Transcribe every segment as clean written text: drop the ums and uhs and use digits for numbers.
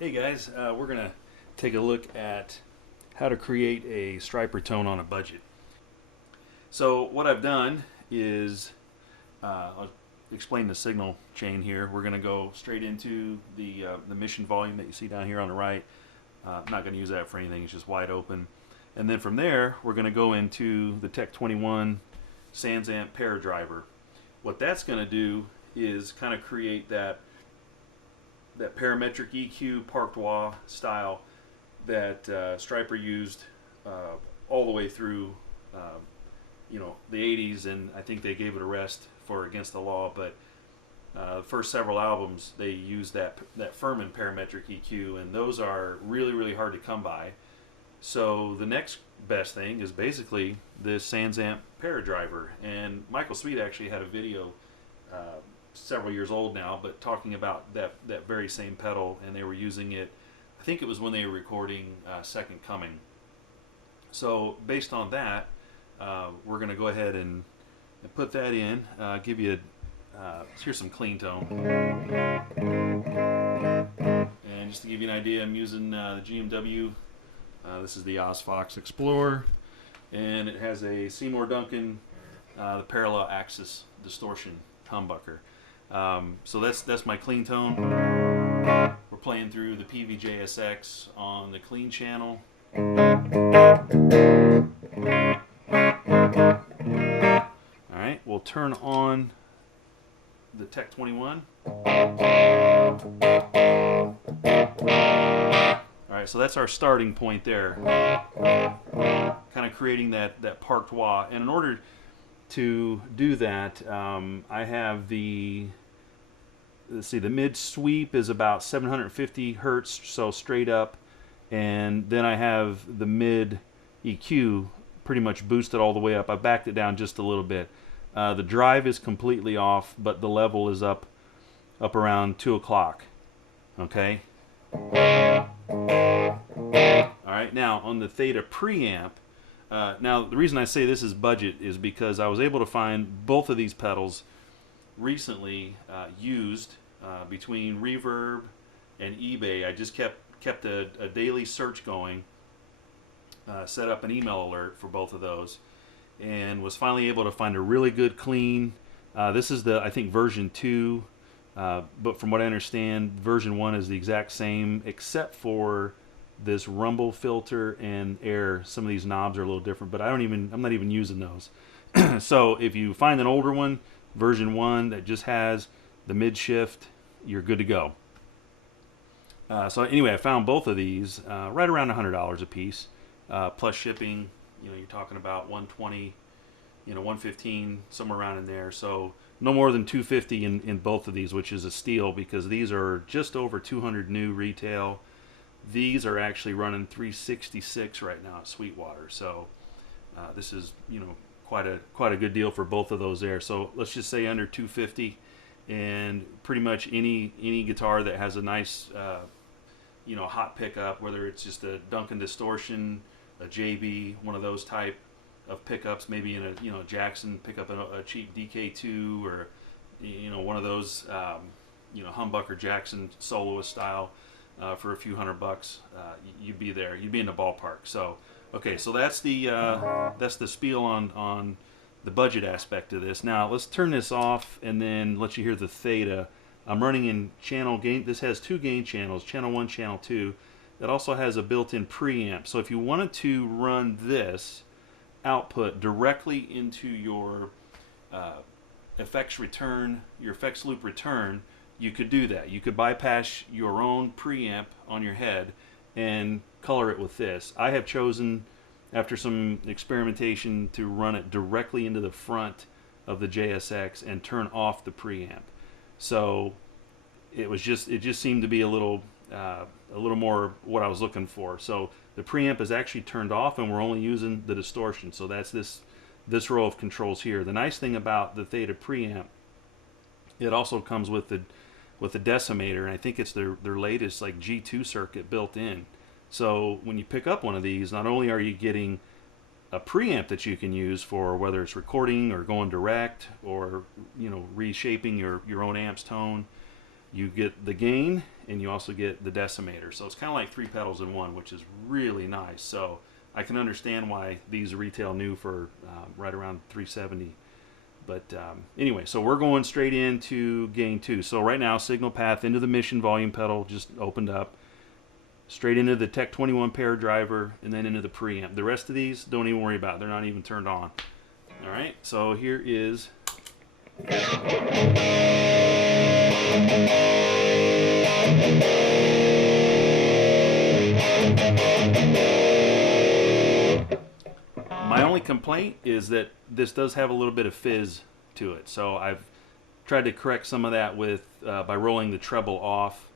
Hey guys, we're going to take a look at how to create a Stryper tone on a budget. So what I've done is, I'll explain the signal chain here. We're going to go straight into the mission volume that you see down here on the right. I'm not going to use that for anything, it's just wide open. And then from there, we're going to go into the Tech 21 SansAmp pair driver. What that's going to do is kind of create that parametric EQ parked wah style that Stryper used all the way through the 80s, and I think they gave it a rest for Against the Law, but the first several albums they used that Furman parametric EQ, and those are really hard to come by. So the next best thing is basically this SansAmp pair driver, and Michael Sweet actually had a video several years old now, but talking about that very same pedal, and they were using it, I think it was when they were recording Second Coming. So based on that, we're going to go ahead and put that in, give you here's some clean tone, and just to give you an idea, I'm using the GMW. This is the Osfox Explorer, and it has a Seymour Duncan the parallel axis distortion humbucker. So that's my clean tone. We're playing through the PVJSX on the clean channel. Alright, we'll turn on the Tech 21. Alright, so that's our starting point there. Kind of creating that parked wah. And in order to do that, I have the mid sweep is about 750 hertz, so straight up, and then I have the mid EQ pretty much boosted all the way up. I backed it down just a little bit. The drive is completely off, but the level is up around 2 o'clock. Okay. All right. Now on the Theta Preamp. Now, the reason I say this is budget is because I was able to find both of these pedals recently used between Reverb and eBay. I just kept a daily search going, set up an email alert for both of those, and was finally able to find a really good clean. This is I think version 2, but from what I understand, version 1 is the exact same except for this rumble filter and air. Some of these knobs are a little different, but I'm not even using those. So if you find an older one, version 1 that just has the mid shift, you're good to go. So anyway, I found both of these right around $100 a piece, plus shipping. You're talking about 120, 115, somewhere around in there. So no more than 250 in both of these, which is a steal because these are just over 200 new retail. These are actually running 366 right now at Sweetwater, so this is quite a good deal for both of those there. So let's just say under 250, and pretty much any guitar that has a nice hot pickup, whether it's just a Duncan distortion, a JB, one of those type of pickups, maybe in a Jackson pickup, a cheap DK2, or one of those humbucker Jackson soloist style. For a few $100, you'd be there. You'd be in the ballpark. So, okay, so that's the spiel on the budget aspect of this. Now let's turn this off and then let you hear the Theta. I'm running in channel gain. This has 2 gain channels, channel 1, channel 2. It also has a built-in preamp. So if you wanted to run this output directly into your effects loop return, you could do that. You could bypass your own preamp on your head and color it with this. I have chosen, after some experimentation, to run it directly into the front of the JSX and turn off the preamp. So it just seemed to be a little more what I was looking for. So the preamp is actually turned off, and we're only using the distortion. So that's this row of controls here. The nice thing about the Theta Preamp, it also comes with the decimator, and I think it's their latest like G2 circuit built in. So when you pick up one of these, not only are you getting a preamp that you can use for whether it's recording or going direct or reshaping your own amp's tone, you get the gain and you also get the decimator. So it's kind of like 3 pedals in one, which is really nice. So I can understand why these retail new for right around $370. But anyway, so we're going straight into gain 2. So right now, signal path into the Mission volume pedal just opened up, straight into the Tech 21 pair driver, and then into the preamp. The rest of these, don't even worry about. They're not even turned on. All right, so here is... My only complaint is that this does have a little bit of fizz to it, so I've tried to correct some of that with by rolling the treble off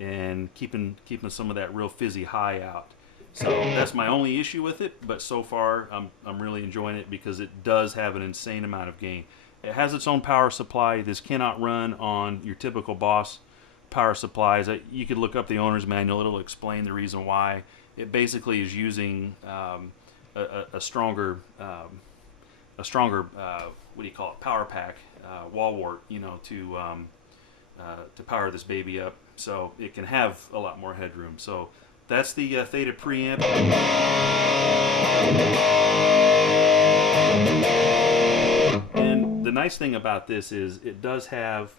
and keeping some of that real fizzy high out. So that's my only issue with it, but so far I'm really enjoying it because it does have an insane amount of gain. It has its own power supply. This cannot run on your typical Boss power supplies. You could look up the owner's manual. It'll explain the reason why. It basically is using a stronger what do you call it, power pack, wall wart, you know, to power this baby up, so it can have a lot more headroom. So that's the Theta Preamp. And the nice thing about this is it does have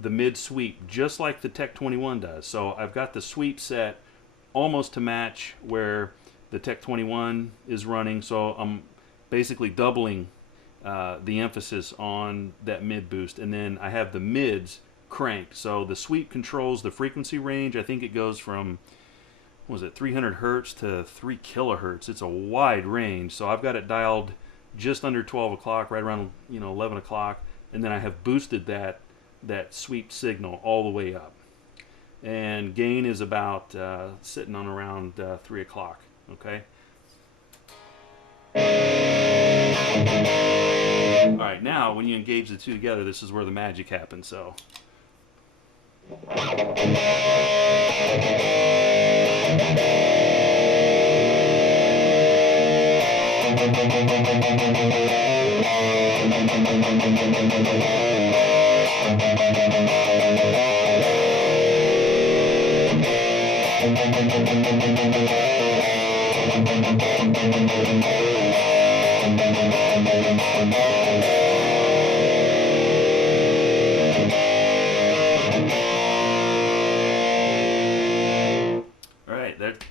the mid sweep just like the Tech 21 does. So I've got the sweep set almost to match where the Tech 21 is running, so I'm basically doubling the emphasis on that mid boost, and then I have the mids cranked. So the sweep controls the frequency range. I think it goes from, what was it, 300 hertz to 3 kilohertz. It's a wide range, so I've got it dialed just under 12 o'clock, right around 11 o'clock, and then I have boosted that sweep signal all the way up. And gain is about sitting on around 3 o'clock. Okay. All right, now when you engage the two together, this is where the magic happens. So.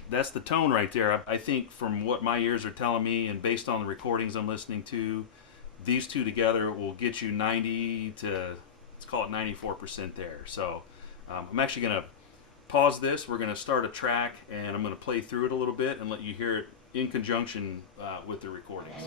That's the tone right there. I think from what my ears are telling me and based on the recordings I'm listening to, these two together will get you 90 to, let's call it 94% there. So I'm actually going to pause this. We're going to start a track and I'm going to play through it a little bit and let you hear it in conjunction with the recordings.